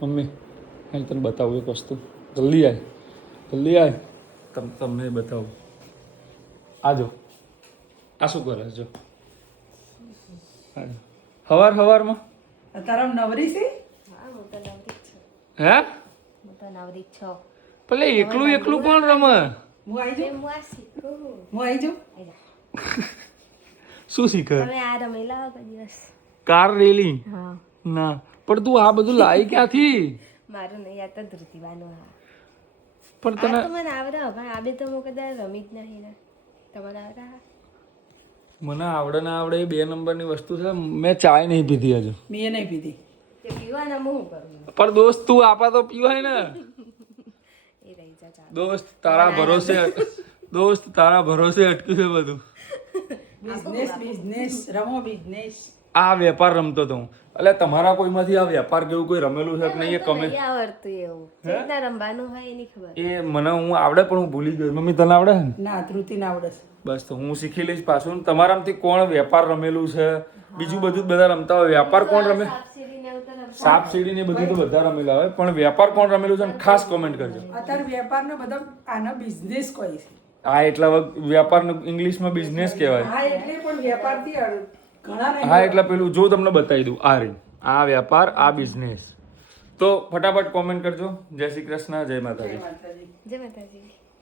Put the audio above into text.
Mummy અહીં તને બતાવું એક વસ્તુ. જલ્દી આય તમને બતાવું. આજો આ શું કરે જો હવારમાં તારા નવરી છે? હા હું તો નવરી જ છું. હે હું તો નવરી જ છું. ભલે એકલું કોણ રમે? હું આવી જાઉં? હું આ શીખું. હું આવી જાઉં? શું શીખે? તમે આ રમેલા હો કોઈ દિવસ? Car rally? હા. ના પણ તું આ બધું લાવી ક્યાંથી? મારું નહીં આ તો ધૃતિવાનું હા. પણ આ તને તો મને આવડે પણ આ બે તો હું કદાચ રમી જ નહીં ને. તમને આવડે હા? મને આવડે ના આવડે એ 2 નંબરની વસ્તુ છે. મેં ચાય નહીં પીધી હજુ. મેં નહીં પીધી. તે પીવાના હું શું કરું? પણ દોસ્ત તું આપા તો પીવાય ને. એ રહી જા ચાલ. દોસ્ત તારા ભરોસે અટક્યું છે બધું. બિઝનેસ રમો બિઝનેસ. આ વેપાર રમતો તો હું. એટલે તમારા કોઈમાંથી આ વેપાર કેવું કોઈ રમેલું છે કે નહીં એ કમેન્ટ. નહીં આવડતું એવું. કેટલા રમવાનું હોય એની ખબર. એ મને હું આવડે પણ હું ભૂલી ગયો. મમ્મી તને આવડે ને? ના ધ્રુતિને આવડે છે. બસ તો હું શીખી લઈશ પાછું. તમારામાંથી કોણ વેપાર રમેલું છે? બીજું બધું બધા રમતા હોય. વેપાર કોણ રમે? સાપસીડી ને એવું તો રમતા. સાપ સીડી ને બધું તો બધા રમેલા હોય, પણ વેપાર કોણ રમેલું છે ખાસ કોમેન્ટ કરજો. અત્યારે વેપારનો બધા આનો બિઝનેસ કહે છે. આ એટલા વેપારનું ઇંગ્લિશમાં બિઝનેસ કહેવાય. હા એટલે પણ વેપારથી ઘણા નહીં. હા એટલે પેલું જો તમને બતાવી દઉં આ રીત. આ વેપાર, આ બિઝનેસ. તો ફટાફટ કોમેન્ટ કરજો. જય શ્રી કૃષ્ણ, જય માતાજી. માતાજી. જય માતાજી.